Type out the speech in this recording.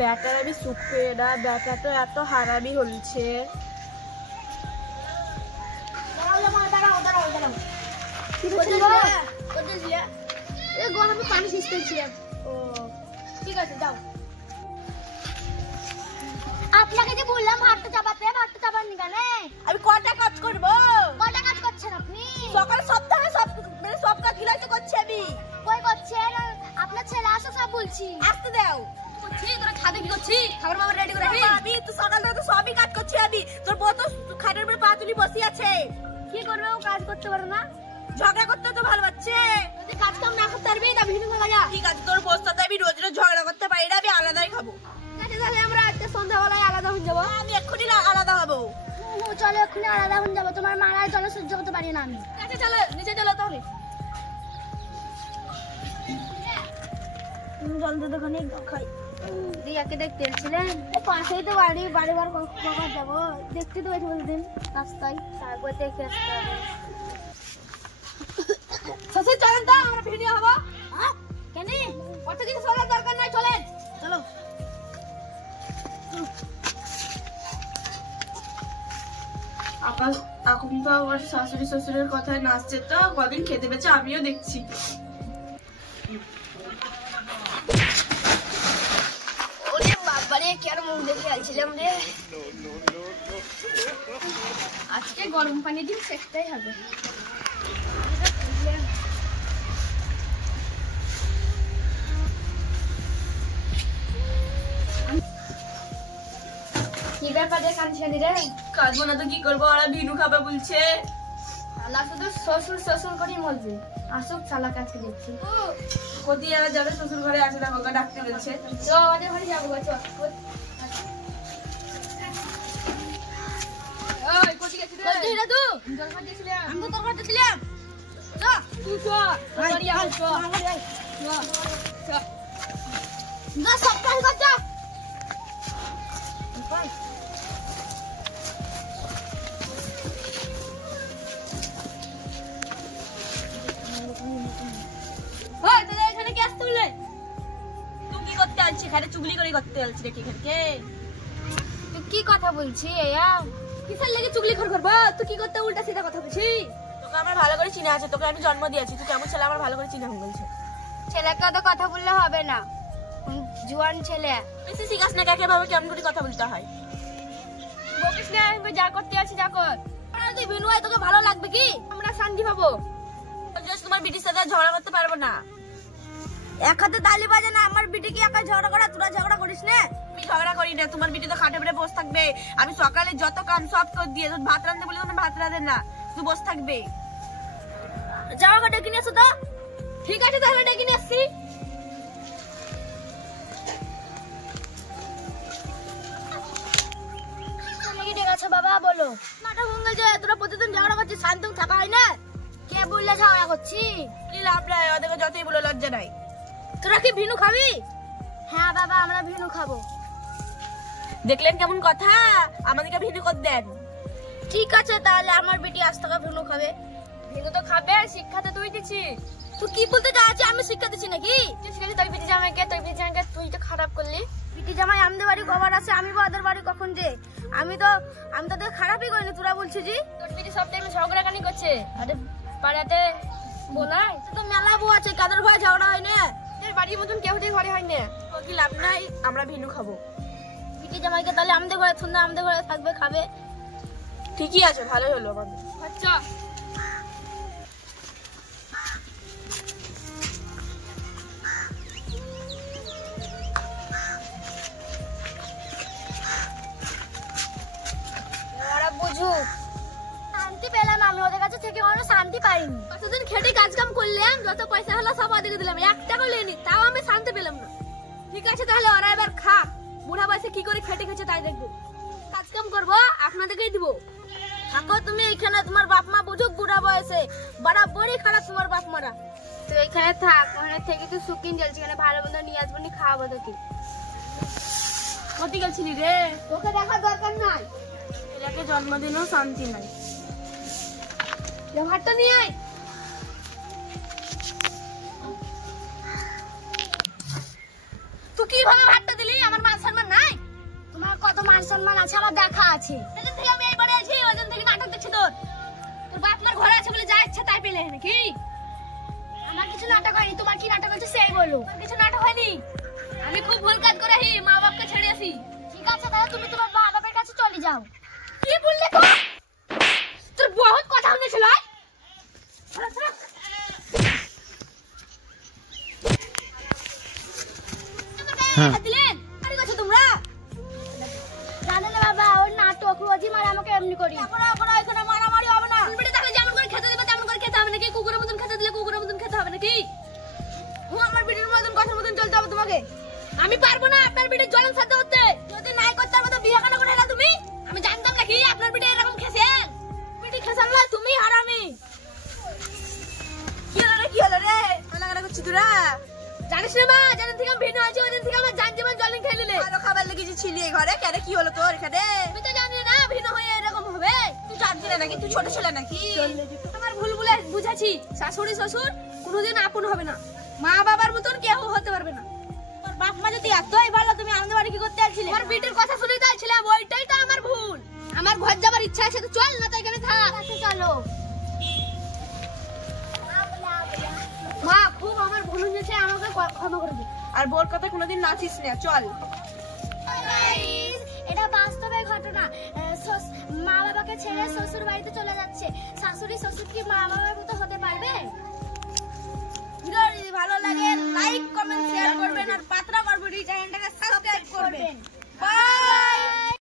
Batter আমি সুখে না, ব্যাটা তো এত হারামি হচ্ছে। পানি ছিঁচতেছিলাম। ও ঠিক আছে যাও। আপনাকে যে বললাম ভাতটা চাপাতে, ভাতটা চাপাননি কেন? আমি কটা কাজ করবো? কটা কাজ করছেন আপনি? সকালে সপ্তাহে সব কাজ গিলাই তো করছি আমি। কই করছেন? আপনার ছেলে আসো সব বলছি। আসতে দাও। করছি তোরা ছাদে কি করছিস? খাবার মাবার রেডি করে রাখি। আমি তো সকাল থেকে তো সবই কাজ করছি আমি। তোর বউ তো খাটের উপরে পা তুলি বসে আছে। কি করবে? ও কাজ করতে পারে না? ঝগড়া করতে তো ভালো পাচ্ছে। যদি কাজ কাম না করতে পারবি তা ভিন্ন করে লাগা। ঠিক আছে, তোর বউর সাথে আমি রোজ রোজ ঝগড়া করতে পারি না, আমি আলাদাই খাবো। ঠিক আছে তাহলে আমরা আজকে সন্ধ্যাবেলায় আলাদা হয়ে যাবো। আমি এক্ষুনি আলাদা হবো। চলো এক্ষুনি আলাদা হয়ে যাবো। তোমার মারার জল সহ্য করতে পারি না আমি। ঠিক আছে চলো নিচে চলো তাহলে। জল দুধ ওখানে খাই। দিয়াকে দেখতে এসেছিলেন? পাশেই তো বাড়ি, বাড়িবার কখন যাবো দেখতে তো বেশি বলদিন রাস্তায়, তারপর দেখে আসতে হবে। শ্বশুর চলেন তো, আমরা ভিডিও হবো। কেন? কত কিছু চলার দরকার নাই, চলেন চলো। এখন তো আমার শাশুড়ি শ্বশুরের কথায় নাচছে, তো কদিন খেতে পেয়েছে আমিও দেখছি। ওরে বাবারে কেন মুখ দেখে আলছিলাম রে। আজকে গরম পানি দিয়ে সেকতেই হবে। কি ব্যাপারে কাঁদছিলি রে? কাজবো না তো কি করবো, ওরা ভিনু খাবে বলছে। শালা শুধু শ্বশুর শ্বশুর করেই মরবি। আসুক শালা কাজকে দেখছি। কতি আর যাবে শ্বশুর ঘরে আসে না, বাবা ডাকতে বলছে। চ আমাদের ঘরে যাবো চ। ওই কতি গেছিস রে? কই রে তুই? জল খাতে ছিলাম। আমি তো তোর ঘরে ছিলাম। চ তুই চ, বাড়ি আয় চ। চ। যা সব কাজ কর যা। ওই তোদের এখানে কি আসতে বললে? তুই কি করতে আলছি? খালি চুগলি করে করতে আলছি রে কি খালকে? তুই কি কথা বলছিস এয়া? কিসের লেগে চুগলি খর করবো? তুই কি করতে উল্টা সিধা কথা বলছিস? তোকে আমার ভালো করে চিনা আছে, তোকে আমি জন্ম দিয়েছি, তুই কেমন ছেলে আমার ভালো করে চিনা হয়ে গেছে। ছেলেকে তো কথা বললে হবে না, জুয়ান ছেলে। বেশি শিখাস না, কাকে ভাবে কেমন করে কথা বলতে হয়। বকিস না, আমি যা করতে আছি যা কর। তুই বিনু হয়, তোকে ভালো লাগবে কি? আমরা শান্তি পাবো। তোমার বিটির সাথে ঝগড়া করতে পারবো না। এক হাতে তালি বাজে না, আমার বিটি কি একা ঝগড়া করা? তোরা ঝগড়া করিস না? আমি ঝগড়া করি না, তোমার বিটি তো খাটে পেটে বসে থাকবে। আমি সকালে যত কাম সব করে দিয়ে ভাত রাঁধতে বলে তোমার ভাত রাঁধে না, শুধু বসে থাকবে। যাওয়া ডেকে নিয়ে আসো তো। ঠিক আছে তাহলে ডেকে নিয়ে আসছি। বাবা বলো। নাটক ভঙ্গে যে তোরা প্রতিদিন ঝগড়া করছিস, শান্ত থাকা হয় না? কে বললে ঝগড়া করছি? লাভ নাই, ওদেরকে যতই বলে লজ্জা নাই। তোরা কি ভিনু খাবি? হ্যাঁ বাবা আমরা ভিনু খাবো। দেখলেন কেমন কথা? আমাদেরকে ভিনু করে দেন। ঠিক আছে তাহলে আমার বেটি আজ থেকে ভিনু খাবে। ভিনু তো খাবে, শিক্ষাতে তুই দিছিস। তুই কি বলতে চাচ্ছিস? আমি শিক্ষা দিচ্ছি নাকি? তুই বিটি জামাইকে, তুই তো খারাপ করলি। বিটি জামাই আমাদের বাড়ি কবার আছে, আমি বা ওদের বাড়ি কখন যে? আমি তো খারাপই করিনি, তোরা বলছিস জি। তোর বিটি সব টাইমে ঝগড়া কানি করছে। আরে পাড়াতে বলাই তো মেলা বউ আছে, কাদের ঘরে ঝগড়া হয় না? তোর বাড়ির মতন কেউ ঘরে হয় না। তো কি লাভ নাই, আমরা ভিনু খাবো। বিটি জামাইকে তাহলে আমাদের ঘরে শুনলে আমাদের ঘরে থাকবে, খাবে। ঠিকই আছে, ভালোই হলো আমাদের। আচ্ছা বুঝুক। শান্তি পেলাম আমি ওদের কাছে থেকে, কোনো শান্তি পাইনি। কতদিন খেটে কাজ কাম করলাম, যত পয়সা হলো সব ওদেরকে দিলাম, 1 টাকাও লেনি, তাও আমি শান্তি পেলাম না। ঠিক আছে তাহলে ওরা এবার খাক, বুড়া বয়সে কি করে খেটে খেছে তাই দেখবো। কাজ কাম করবো আপনাদেরকেই দিব। থাকো তুমি এখানে, তোমার বাপ মা বুঝুক বুড়া বয়সে, বরাবরই খারাপ তোমার বাপ মারা। তুই এখানে থাক, ওখানে থেকে তুই শুকিয়ে জ্বলছি, এখানে ভালো মন্দ নিয়ে আসবো, নি খাওয়াবো তোকে। কোথায় গেছিলি রে? তোকে দেখার দরকার নাই। ছেলেকে জন্মদিনও শান্তি নাই। ভাতটা নিয়ে আয়। তুই কিভাবে ভাতটা দিলি? আমার মান সম্মান আছে, আমার দেখা আছে। সেদিন থেকে আমি এই বাড়ি আছি, ওইদিন থেকে নাটক দেখছি তোর। তোর বাপ মার ঘরে আছে বলে যা ইচ্ছা তাই পেলে নাকি? আমার কিছু নাটক হয়নি, তোমার কি নাটক হচ্ছে সেই বলো। কিছু নাটক হয়নি, আমি খুব ভুল কাজ করে মা বাপকে ছেড়ে আসি। ঠিক আছে তাহলে তুমি তোমার মা বাবার কাছে চলে যাও। কি বললে তো? তোর বহুত কথা শুনেছিল। দিলেন আরে কথা তোমরা জানো না বাবা, ওর নাটক রোজই মারা আমাকে এমনি করি। এখানে মারামারি হবে না। বেটা তাহলে যেমন করে খেতে দেবে তেমন করে খেতে হবে নাকি? কুকুরের মতন খেতে দিলে কুকুরের মতন খেতে হবে নাকি? আমার বিটির মতন কথার মতন চলতে হবে তোমাকে। আমি পারবো না আপনার বিটির জ্বলন সাধ্য করতে। যদি নাই করতে পারবো তো বিয়ে কেন করে না তুমি? আমি জানতাম নাকি আপনার বিটি এরকম খেছে? বিটি খেসাল না, তুমি হারামি। কি হলো রে লাগানা করছিস তোরা? জানিস না মা, যেদিন থেকে আমি ভিন্ন আছি ওই দিন থেকে আমার জান জীবন জল খেয়ে নিলে। আরো খাবার লেগে যে ছিলি এই ঘরে, কেন কি হলো তোর এখানে? তুই তো জানি না ভিন্ন হয়ে এরকম হবে। তুই জানতি না নাকি? তুই ছোট ছেলে নাকি? আমার ভুল বলে বুঝাচ্ছি। শাশুড়ি শ্বশুর কোনোদিন আপন হবে না, মা বাবার মতন কেউ হতে পারবে না। তোর বাপ মা যদি এতই ভালো, তুমি আমাদের বাড়ি কি করতে আসছিলে? আমার বিটির কথা শুনে যাচ্ছিলাম, ওইটাই তো আমার ভুল। আমার ঘর যাবার ইচ্ছা আছে তো চল, না তো এখানে থাক। আচ্ছা চলো। মা খুব আমার ভুল হয়েছে, আমাকে ক্ষমা করে দিও। আর বোর কথা কোনোদিন নাচিস না, চল। এটা বাস্তবের ঘটনা। মা বাবাকে ছেড়ে শ্বশুর বাড়িতে চলে যাচ্ছে। শাশুড়ি শ্বশুর কি মা বাবার মতো হতে পারবে? ভিডিও যদি ভালো লাগে লাইক কমেন্ট শেয়ার করবেন আর পাত্রা করবেন, এই চ্যানেলটাকে সাবস্ক্রাইব করবেন। বাই।